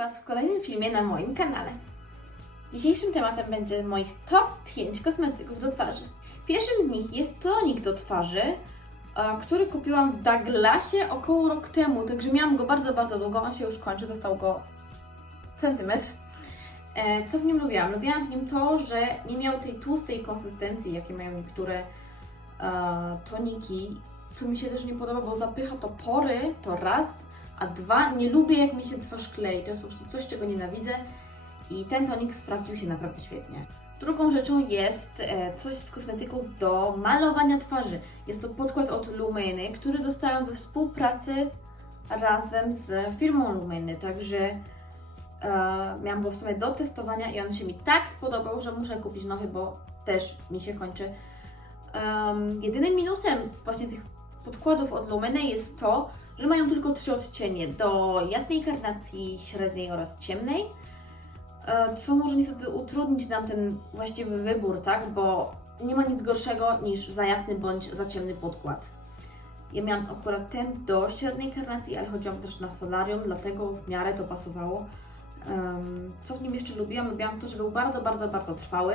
Was w kolejnym filmie na moim kanale. Dzisiejszym tematem będzie moich top 5 kosmetyków do twarzy. Pierwszym z nich jest tonik do twarzy, e, który kupiłam w Douglasie około rok temu, także miałam go bardzo, bardzo długo, on się już kończy, został go centymetr. E, Co w nim lubiłam? Lubiłam w nim to, że nie miał tej tłustej konsystencji, jakie mają niektóre e, toniki, co mi się też nie podoba, bo zapycha to pory, to raz, a dwa, nie lubię jak mi się twarz klei, to jest po prostu coś, czego nienawidzę i ten tonik sprawdził się naprawdę świetnie. Drugą rzeczą jest e, coś z kosmetyków do malowania twarzy. Jest to podkład od Lumeny, który dostałam we współpracy razem z firmą Lumeny, także e, miałam go w sumie do testowania i on się mi tak spodobał, że muszę kupić nowy, bo też mi się kończy. Um, jedynym minusem właśnie tych podkładów od Lumene jest to, że mają tylko trzy odcienie do jasnej karnacji, średniej oraz ciemnej, e, co może niestety utrudnić nam ten właściwy wybór, tak? Bo nie ma nic gorszego niż za jasny bądź za ciemny podkład. Ja miałam akurat ten do średniej karnacji, ale chodziłam też na solarium, dlatego w miarę to pasowało. Co w nim jeszcze lubiłam? Lubiłam to, że był bardzo, bardzo, bardzo trwały.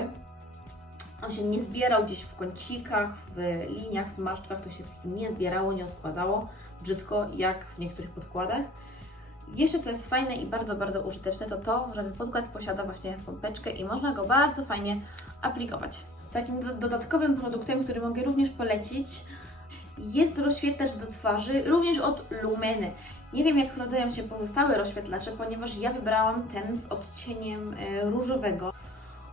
On się nie zbierał gdzieś w kącikach, w liniach, w zmarszczkach, to się po prostu nie zbierało, nie odkładało brzydko, jak w niektórych podkładach. Jeszcze co jest fajne i bardzo, bardzo użyteczne, to to, że ten podkład posiada właśnie pompeczkę i można go bardzo fajnie aplikować. Takim do- dodatkowym produktem, który mogę również polecić, jest rozświetlacz do twarzy, również od Lumeny. Nie wiem, jak sprawdzają się pozostałe rozświetlacze, ponieważ ja wybrałam ten z odcieniem e, różowego.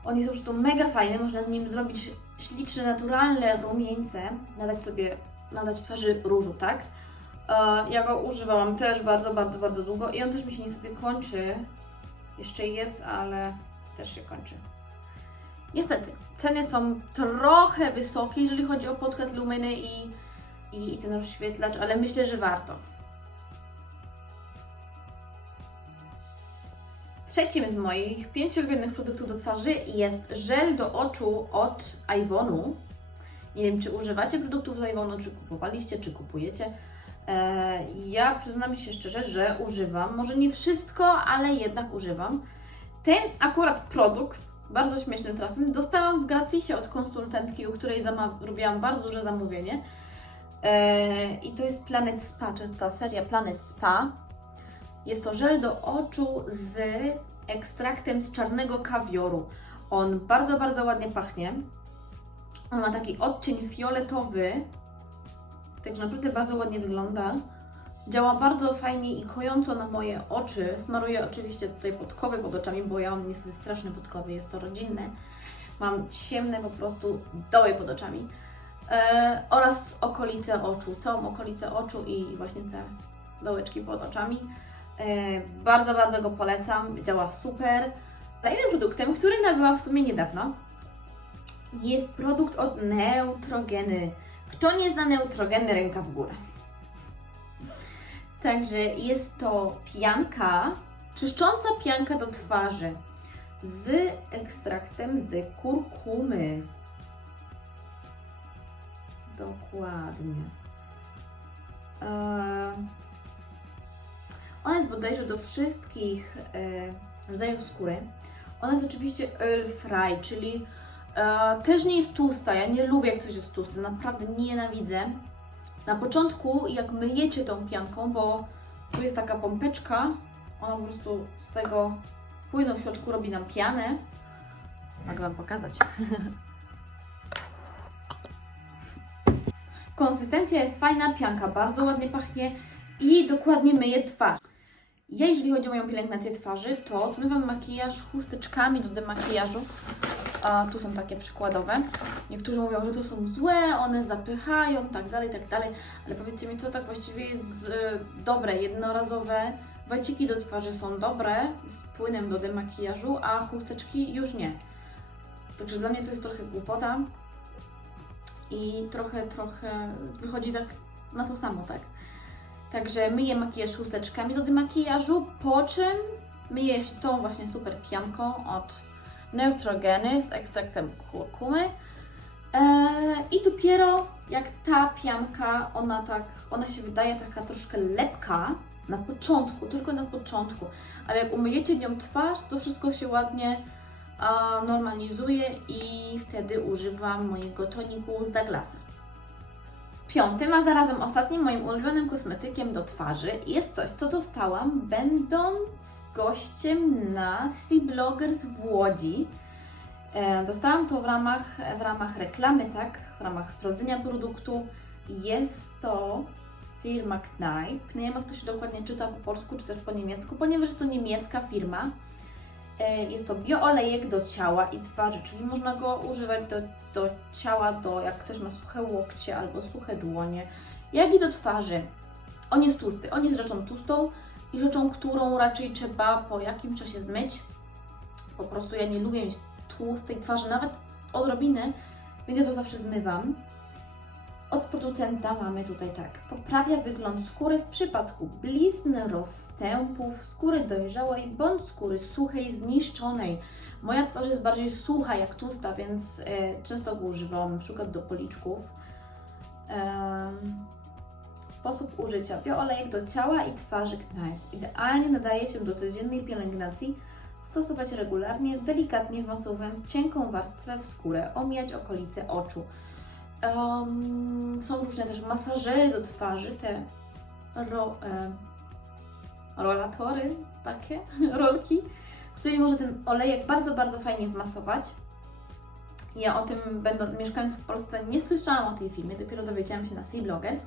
On jest po prostu mega fajny, można z nim zrobić śliczne, naturalne rumieńce, nadać sobie, nadać twarzy różu, tak? Ja go używałam też bardzo, bardzo, bardzo długo i on też mi się niestety kończy. Jeszcze jest, ale też się kończy. Niestety, ceny są trochę wysokie, jeżeli chodzi o podkład Lumeny i, i, i ten rozświetlacz, ale myślę, że warto. Trzecim z moich pięciu ulubionych produktów do twarzy jest żel do oczu od Ivonu. Nie wiem, czy używacie produktów z Ivonu, czy kupowaliście, czy kupujecie. E, Ja przyznam się szczerze, że używam, może nie wszystko, ale jednak używam. Ten akurat produkt, bardzo śmiesznym trafem, dostałam w gratisie od konsultantki, u której robiłam bardzo duże zamówienie. E, I to jest Planet Spa, to jest ta seria Planet Spa. Jest to żel do oczu z ekstraktem z czarnego kawioru. On bardzo, bardzo ładnie pachnie. On ma taki odcień fioletowy, Także naprawdę bardzo ładnie wygląda. Działa bardzo fajnie i kojąco na moje oczy. Smaruję oczywiście tutaj podkowy pod oczami, bo ja mam niestety straszne podkowy, jest to rodzinne. Mam ciemne po prostu doły pod oczami. E, oraz okolice oczu, całą okolicę oczu i właśnie te dołeczki pod oczami. E, bardzo, bardzo go polecam, działa super. Kolejnym produktem, który nabyłam w sumie niedawno, jest produkt od Neutrogeny. Kto nie zna Neutrogeny, ręka w górę. Także jest to pianka, czyszcząca pianka do twarzy z ekstraktem z kurkumy. Dokładnie. Eee, ona jest bodajże do wszystkich e, rodzajów skóry. Ona jest oczywiście oil fry, czyli e, też nie jest tłusta. Ja nie lubię, jak coś jest tłuste. Naprawdę nienawidzę. Na początku, jak myjecie tą pianką, bo tu jest taka pompeczka, ona po prostu z tego płynu w środku robi nam pianę. Mogę Wam pokazać. Konsystencja jest fajna, pianka bardzo ładnie pachnie i dokładnie myje twarz. Ja, jeżeli chodzi o moją pielęgnację twarzy, to zmywam makijaż chusteczkami do demakijażu. A tu są takie przykładowe. Niektórzy mówią, że to są złe, one zapychają, tak dalej, tak dalej. Ale powiedzcie mi, co tak właściwie jest e, dobre, jednorazowe. Wajciki do twarzy są dobre, z płynem do demakijażu, a chusteczki już nie. Także dla mnie to jest trochę głupota. I trochę, trochę wychodzi tak na to samo, tak? Także myję makijaż chusteczkami do demakijażu, po czym myję tą właśnie super pianką od Neutrogeny z ekstraktem kurkumy. Eee, I dopiero jak ta pianka, ona tak, ona się wydaje taka troszkę lepka na początku, tylko na początku, ale jak umyjecie nią twarz, to wszystko się ładnie normalizuje i wtedy używam mojego toniku z Douglasa. Piątym, a zarazem ostatnim moim ulubionym kosmetykiem do twarzy jest coś, co dostałam będąc gościem na Sea Bloggers w Łodzi. E, Dostałam to w ramach, w ramach reklamy, tak, w ramach sprawdzenia produktu. Jest to firma Kneipp. Nie wiem, jak to się dokładnie czyta po polsku, czy też po niemiecku, ponieważ jest to niemiecka firma. E, Jest to bioolejek do ciała i twarzy, czyli można go używać do, do ciała, do jak ktoś ma suche łokcie albo suche dłonie, jak i do twarzy. On jest tłusty, on jest rzeczą tłustą i rzeczą, którą raczej trzeba po jakimś czasie zmyć. Po prostu ja nie lubię mieć tłustej twarzy, nawet odrobiny, więc ja to zawsze zmywam. Od producenta mamy tutaj tak. Poprawia wygląd skóry w przypadku blizn, rozstępów, skóry dojrzałej bądź skóry suchej, zniszczonej. Moja twarz jest bardziej sucha jak tłusta, więc e, często go używam, przykład do policzków. Em, Sposób użycia. Bioolejek do ciała i twarzy Kneipp. Idealnie nadaje się do codziennej pielęgnacji. Stosować regularnie, delikatnie wmasowując cienką warstwę w skórę. Omijać okolice oczu. Em, są różne też masażery do twarzy, te ro, em, rolatory, takie rolki, którymi może ten olejek bardzo, bardzo fajnie wmasować. Ja o tym, będąc mieszkając w Polsce, nie słyszałam o tej firmie, dopiero dowiedziałam się na Sea Bloggers.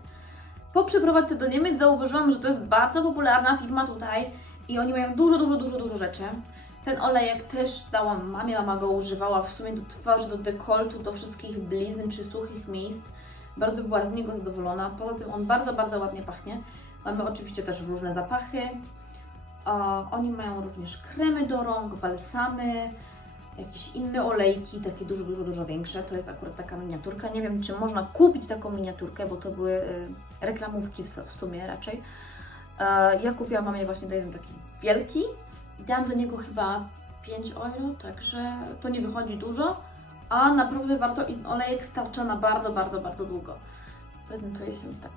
Po przeprowadzce do Niemiec zauważyłam, że to jest bardzo popularna firma tutaj i oni mają dużo, dużo, dużo, dużo rzeczy. Ten olejek też dałam mamie, mama go używała w sumie do twarzy, do dekoltu, do wszystkich blizn czy suchych miejsc. Bardzo była z niego zadowolona. Poza tym on bardzo, bardzo ładnie pachnie. Mamy oczywiście też różne zapachy. Oni mają również kremy do rąk, balsamy, jakieś inne olejki, takie dużo, dużo, dużo większe. To jest akurat taka miniaturka. Nie wiem, czy można kupić taką miniaturkę, bo to były y, reklamówki w, sumie raczej. E, ja kupiłam mamie właśnie ten taki wielki i dałam do niego chyba 5 euro, także to nie wychodzi dużo, a naprawdę warto i olejek starcza na bardzo, bardzo, bardzo długo. Prezentuje się tak.